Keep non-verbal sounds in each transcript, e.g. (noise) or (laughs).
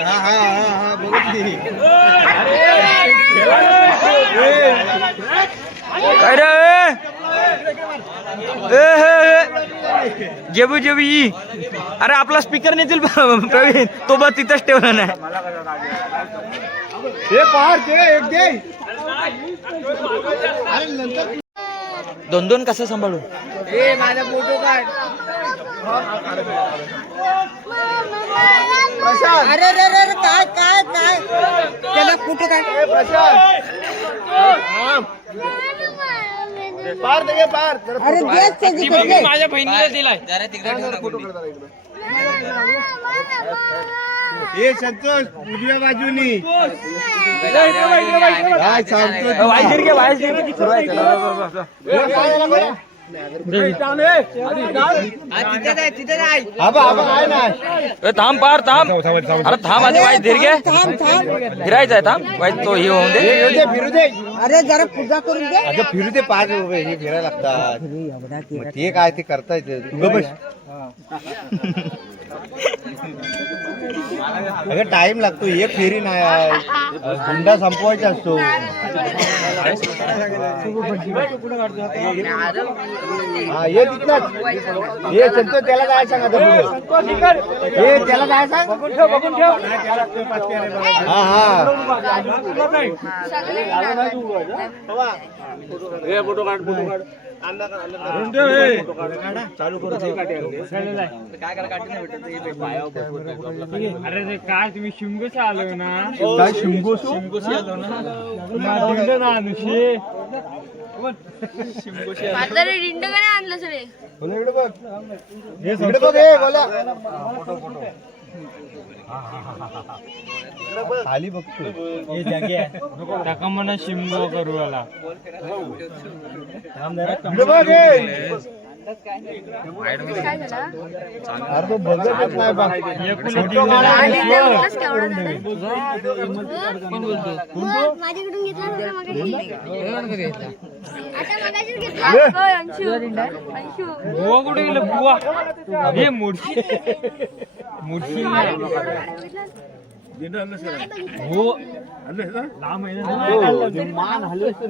हा हा हा हा बघितली काय रे ए, ए, ए. जेबू जेबू ई. अरे आपला स्पीकर नेतील प्रवीण. तो बघ तिथंच ठेवला नाही. हे पार ते एक दे. अरे नंतर दोन दोन कसं सांभाळू? ए माझा फोटो काढ. प्रशांत अरे रे रे काय काय काय त्याला कुठं काय प्रशांत. पार दे पार अरे देच त्याची त्याची. माझ्या बहिणीला दिलाय जरा इकडं. ए संतोष उजव्या बाजूनी काय सांगतो थांब पार थांब. अरे थांब आधी वायझिर घे. थांब थांब फिरायचंय थांब. वाईट तो हे होऊन दे. येऊ दे फिरू दे अरे जरा पूजा करून दे. अगं फिरू दे पाच उभे हे फिरायला लागतात. ते काय ते करता येते अगं टाइम लागतो एक फेरी नाही. हुंडा संपवायचा असतो. हा ये तिथलाच ये संतो त्याला काय सांग हे त्याला काय सांग? हा हा. अरे ते काय तुम्ही शिंगोस आलो ना? काय शिंगोसू दिंड ना. अनुषे म्हातारे डिंड का नाही आणलं सगळे. बोला इकडे बघ. इकडे बघ हे बोला. खाली बघतो टाका म्हणा शिंगो करू आला इकडे बघ हे. काय झालं अरे तो बघतच नाही माझ्याकडून घेतला होता मगाशी. अंशू. बुवा कुठे गेलं? बुवा. हे मुडशी मुडशी हो मान हलवत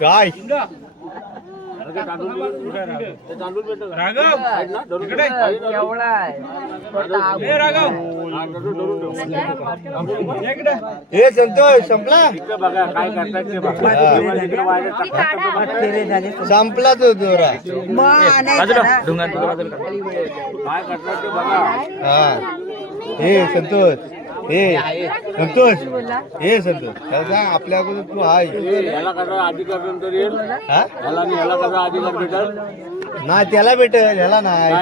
काय राघव इकडे. ए, राघव. इकडे. हे संतोष संपला? ती संपला तो दोरा मग नाही बाजूला. करा. ढुंगान तुला बाजूला. काढ. हा. हे संतोष. हे संतोष. हे संतोष. आपल्या अगोदर तू हाय हा? नाही त्याला भेटल ह्याला नाही.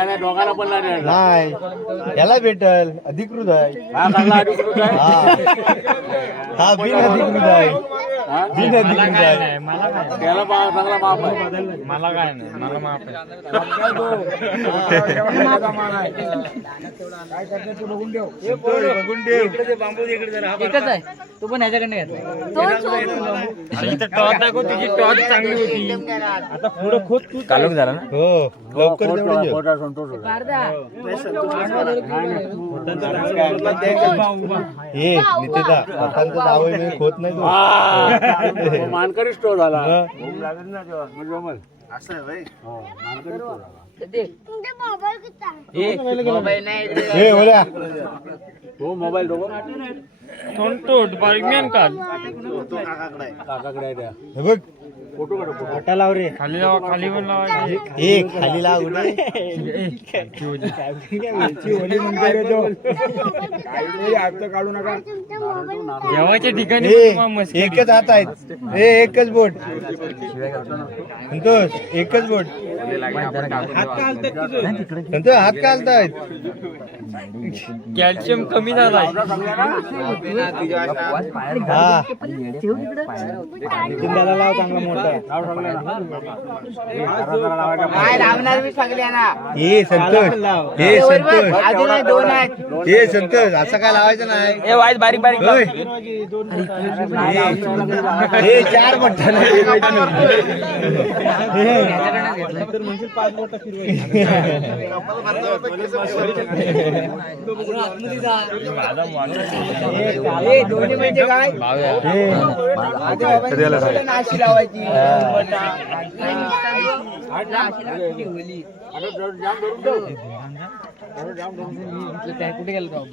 नाही ह्याला भेटल. अधिकृत आहे. हा हा. बिन अधिकृत आहे. आहे मला काय नाही. मला काय बघून ठेव इथं टॉर्च दाखव तुझी टॉर्च चांगली होती आता पुढे खोद तू झाला ना हो लवकर. हे नितीदा खोत नाही (laughs) मानकरी स्टोर झाला. मग. तुमचे मोबाईल? हे ओल्या तो मोबाईल दोघं बारम्यान काल काकाकडे आहे. त्या हे बघ खाली लावा खाली पण लावा. हे खाली लाव उडे. तुमचा मोबाईल जेवायच्या ठिकाणी हे. एकच हात आहेत. हे एकच बोट. संतोष एकच बोट. हात का हलतायत? कॅल्शियम कमी झालाय हा. हे संतोष. हे संतोष. हे संतोष असं काय लावायचं नाही. ए वाईट बारीक बारीक लाव. होय. हे हे चार बट्टा नंतर म्हणशील पाच बोट फिरवायची (laughs) दोन्ही म्हणजे काय नाशी लावायची कुठे गेलो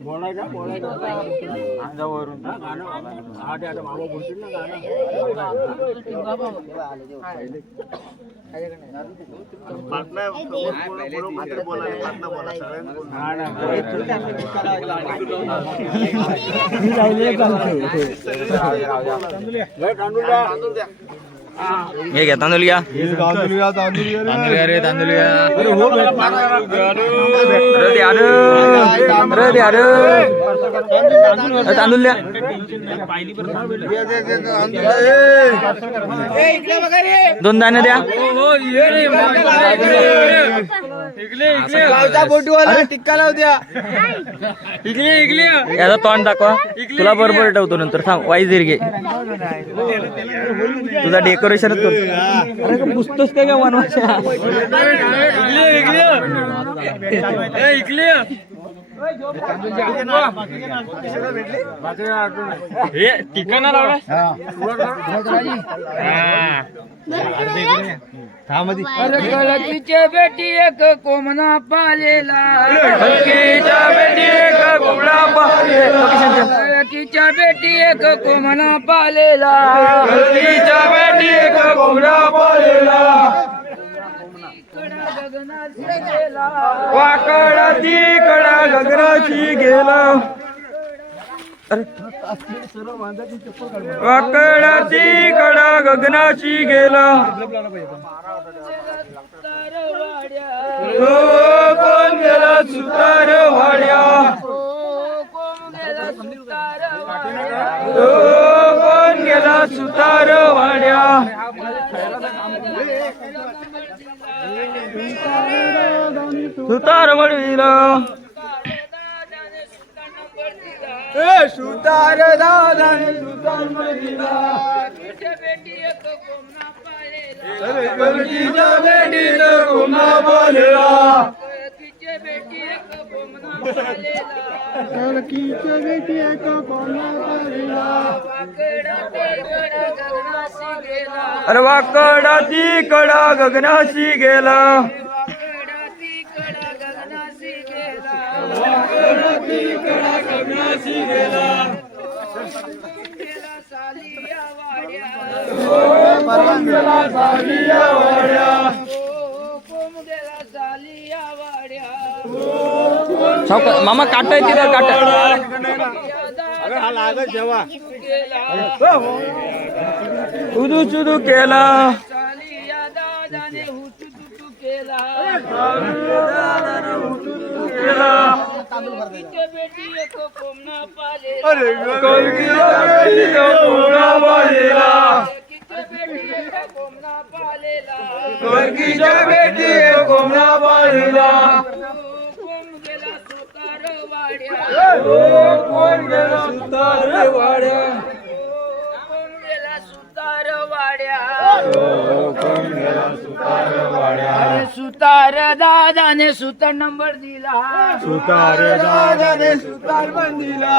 बोलायचा बोलायचा अंगावरून हा ते आता मामा बोलतील ना गाणं हा. हे घ्या तांदूळ घ्या तांदूळ घ्या, तांदूळ घ्या रे. तांदूळ घ्या अरे हो द्या तांदूळ. दोन दाणे द्या गावचा बोटूवाला टिक्का लाव द्या. याचा तोंड दाखवा. तुला बरोबर ठेवतो नंतर. थांब वाईज घे. तुझा डेकोरेशनच करतो. अरे पुसतोस काय का वनवाशा हे ठिकाणा लावला. कळकीच्या बेटी एक कोमना पालेला हलकीच्या बेटी एक कोंबडा पाहिलेला. कळकीच्या बेटी एक कोमना पालेला हलकीच्या बेटी एक कोंबडा पाहिलेला वाकडाची कडा गगनाची गेला. अरे. कडा गगनाची गेला. कोण गेला सुतार वाड्या कोण गेला सुतार वाड्या सुतार वडविला सुतार दादा कलकीच्या बेटीत कोंबडा पालेला अरे वाकडाची कडा गगनाशी गेला. सावका- मामा काटा येते का काटा. उदू चुदू केला. केला कलकीच्या कोण गेला सुतार वाड्या सुतार दादाने सुतार नंबर दिला. सुतार दादाने सुतार बंदिला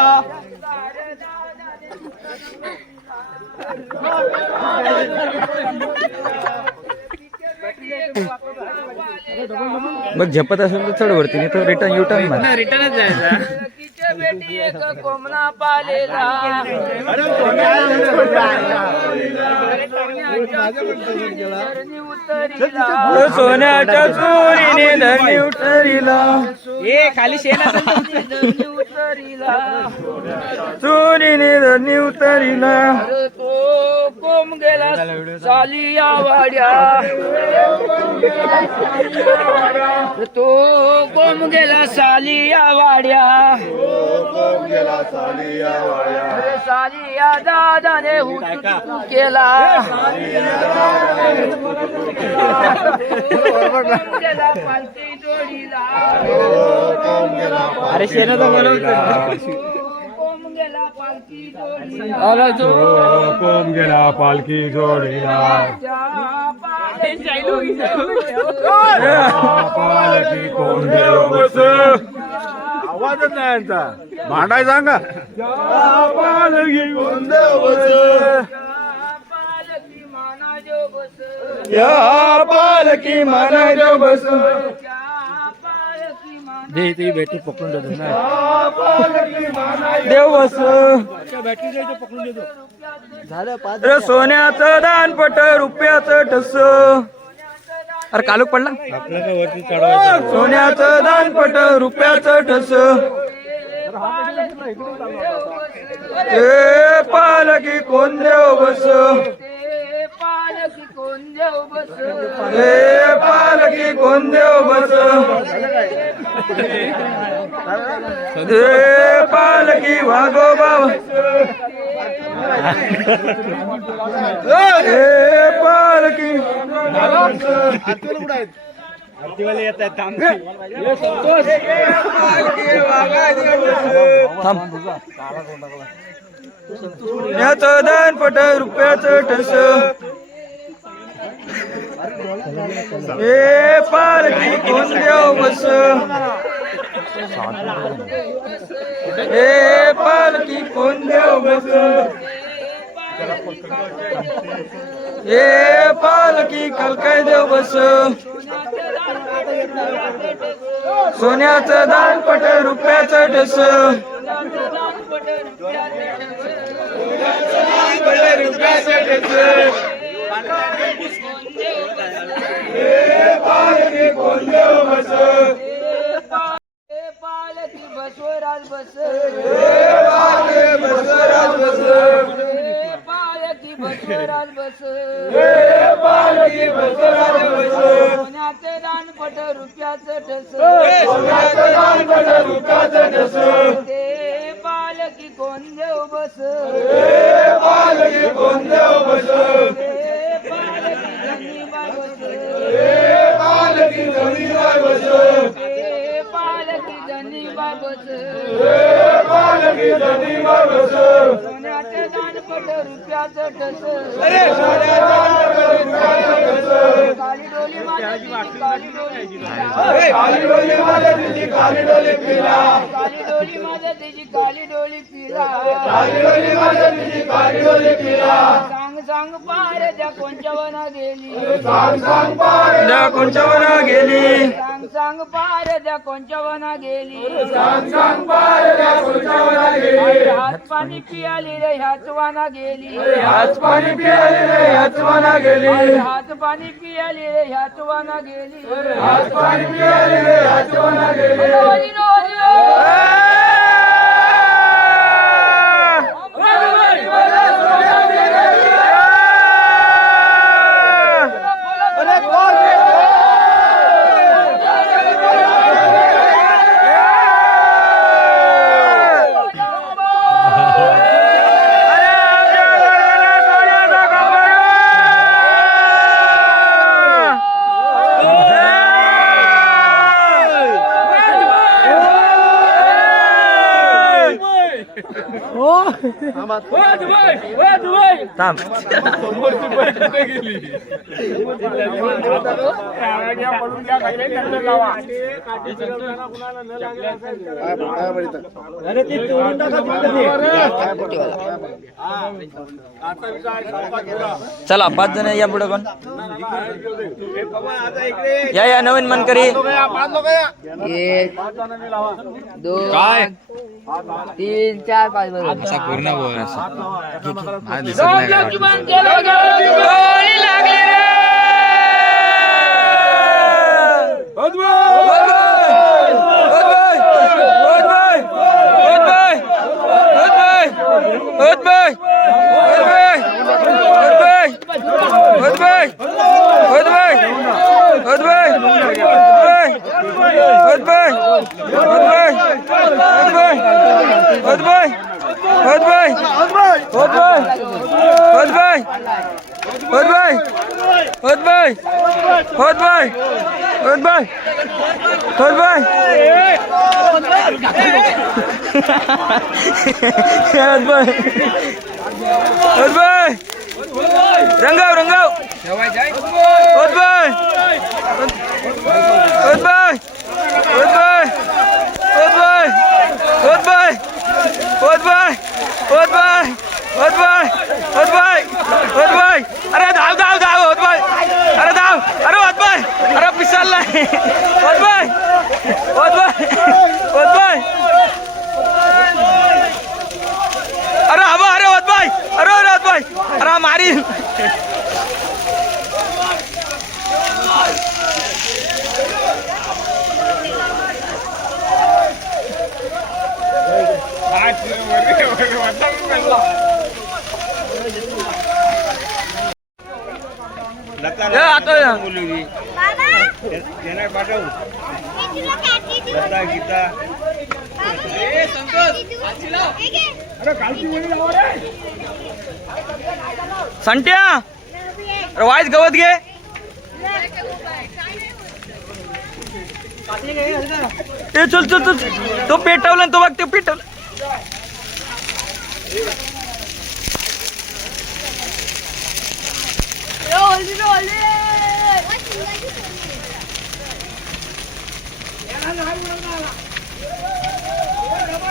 मग झेपत असेल तर चढ वरती नाही तर रिटर्न युटर्न मार बेटी एक कोमना पालेला. उतरीला सोन्याच्या चोरीने धरणी उतरीला. ए खाली शेण उतरीला. चोरीने धरणी उतरीला. कोम गेला चालिया वाड्या. अरे तो कोम गेला सालिया वाड्या. अरे सालिया दादाने हुतू केला. अरे कोम गेला पालखी जोडीला कोम गेला पालखी जोडीला आवाजच नाही यांचा. भांडाय सांगा. या पालकी मानायला बस देव बस. रे सोन्याचं दानपट रुपयाचं ठस. अरे कालूक पडला? आपलं काय वरती चढवायचं? सोन्याचं दानपट रुपयाचं ठस. ए पालकी कोण देव बस. ए पालकी कोण देव बस. पालकी ए पालकी आरतीवाले येत आहेत रुपयाचं ठस ए पालखी कोण देव बस। ए पालकी कोण देव बस। ए पालकी कलकाय देव बस। सोन्याचं दानपट रुपयाचं ठस पालकी बसवराज बस पालकी बसवराज बस दानपट रुपयाचं ठस ते पालकी कोण देव बस पालकी कोण देव बस सोन्याचे दानपट रुपयाचं ठस काली डोली माझी काली डोली काली डोली माझ्या तिची काली डोली पिला. काली डोली माझ्या तिची काली डोली पिला. काली डोली माझ्या तिची काली डोली पिला. सांग सांग पार त्या कोणच्या वना गेली. सांग सांग पार कोणच्या वना गेली. सांग सांग पार त्या कोणच्या वना गेली. हात पाणी पियाली रे ह्याच वाना गेली. हाच पाणी पियाली रे ह्याच वना गेली. हात पाणी पियाली रे ह्याच वाना गेली. हाच पाणी पियाली रे ह्याच वना गेली. हरी हरी थांब. चला पाच जण या पुढे कोण? या या नवीन मनकरी. एक दोन काय? तीन चार पाच असा पूर्ण बोल असा. दिसत दोन नाही. काय लक्ष्मण गेलो गेलो गोळी लागली रे होत बाय होत बाय होत बाय होत बाय होत बाय होत बाय होत बाय रंगाव रंगाव होत बाय होत बाय होत बाय होत बाय होत बाय होत बाय होत बाय होत बाय होत बाय होत बाय अरे धाव धाव धाव होत बाय अरे धाव अरे होत बाय अरे पिसाललाय होत बाय होत અરે રાજભાઈ અરે મારી એને અરે કાલથી બોલી આવો રે संट्या अरे वाईस गवत घे. ए चल चल चल. तो पेटवला तो बघ ते पेटवलं.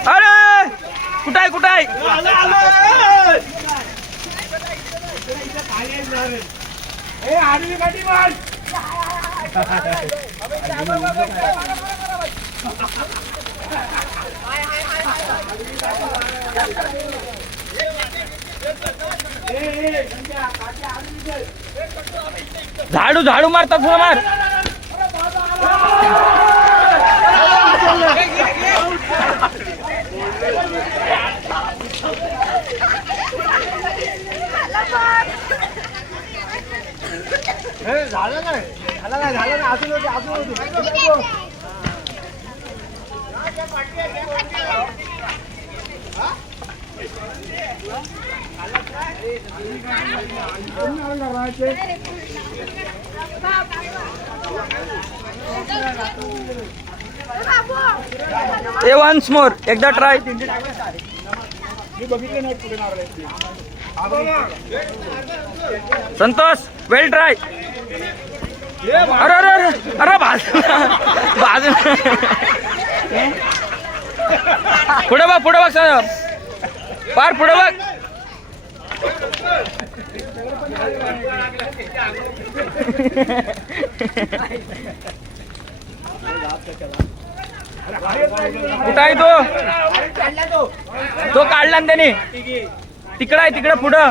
अरे कुठं आहे कुठं आहे? ए आडवी मार झाडू झाडू मारतात मार. झालं नाही. झालं नाही झालं नाही. अजून होते अजून होते. ए वन्स मोर एकदा ट्राय संतोष वेल ट्राय अरे अरे अरे अरे बाजू बाजू पुढे बघ पुढे बघ साहेब. पार पुढे बघ. कुठं आहे तो? तो काढला ना त्याने. तिकडं आहे तिकडं पुढं.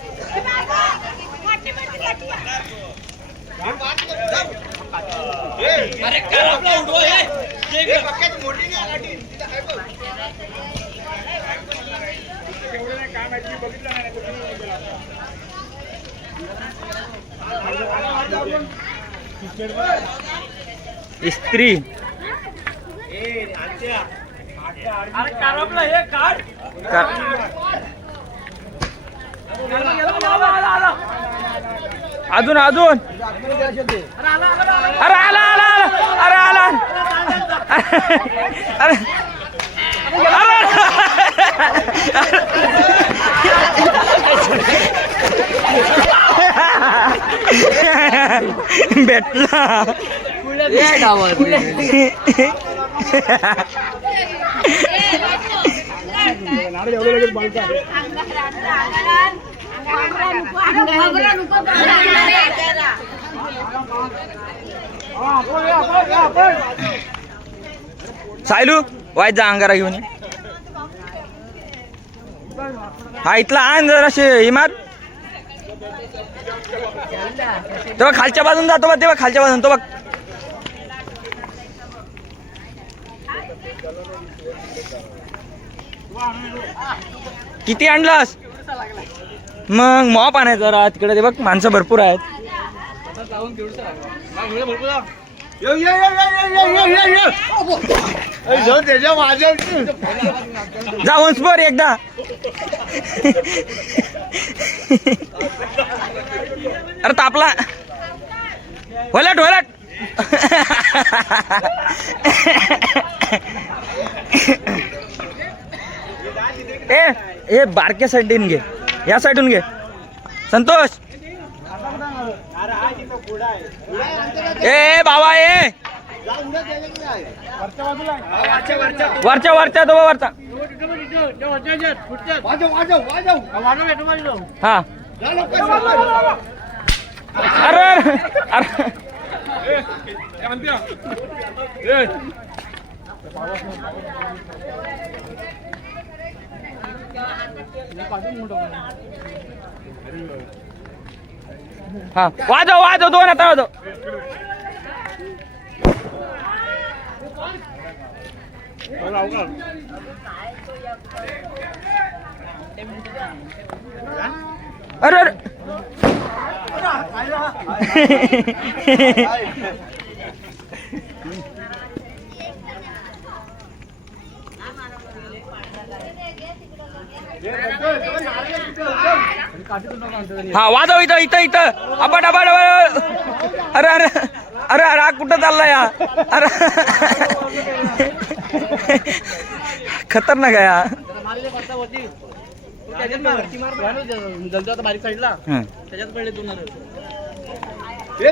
इस्त्री अरे काढ. अजून अजून अरे आला आला आला अरे आला अरे अरे भेटला सायलू वाईट जा अंगारा घेऊन हा इथला आण जराशे इमार तेव्हा खालच्या बाजून जातो बघ तेव्हा खालच्या बाजून तो बघ. किती आणलास? मग मॉप आणायचं जरा तिकडे ते बघ माणसं भरपूर आहेत. ये, ये, जा एकदा. अरे तापला. वलट वलट. ए ए बारक्या साईडून घे. या साईडून घे. संतोष. ए बाबा ए. वरच्या वरच्या तो वरचा. अरे हा अरे अरे हा वाजव वाजव दोन आता वाजव अरे हा वाजव इथं इथं इथं. आपण आपण अरे अरे अरे अरे हा कुठं चालला या? अरे. खतरनाक आहे हा. हं. ए,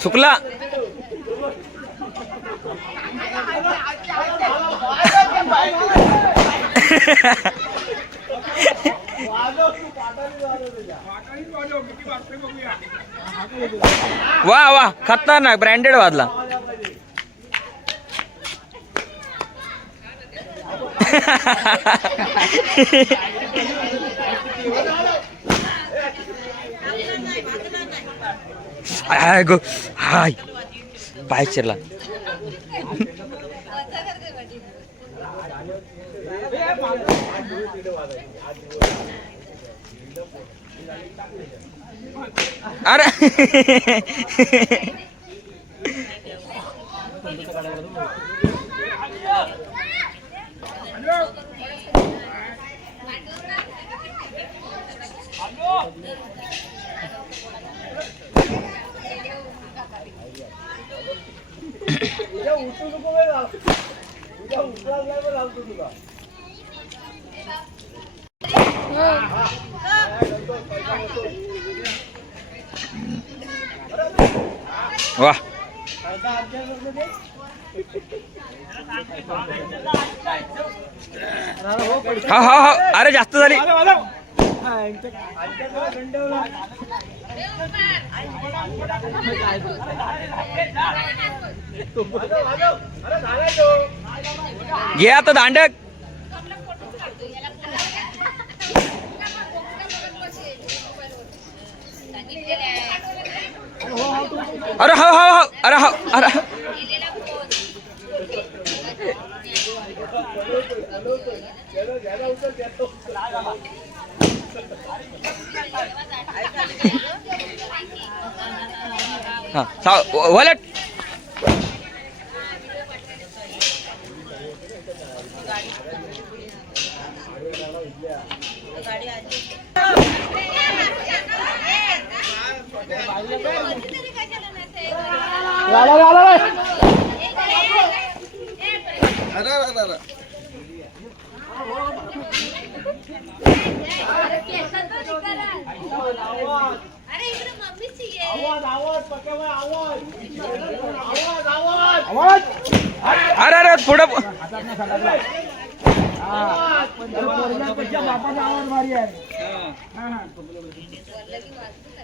चुकला (laughs) वा वा खतरनाक ब्रँडेड वाजला. आय गो हाय. पाय અરે. ઉઠું તો કોઈ આવતું ઉઠા ઉઠા લાવતું તું वा. हा हा हा. अरे जास्त झाली. घे आता दांडक. अरे हो हो हो अरे हो अरे हा. हा वलट अरे अरे पुढे आवाज़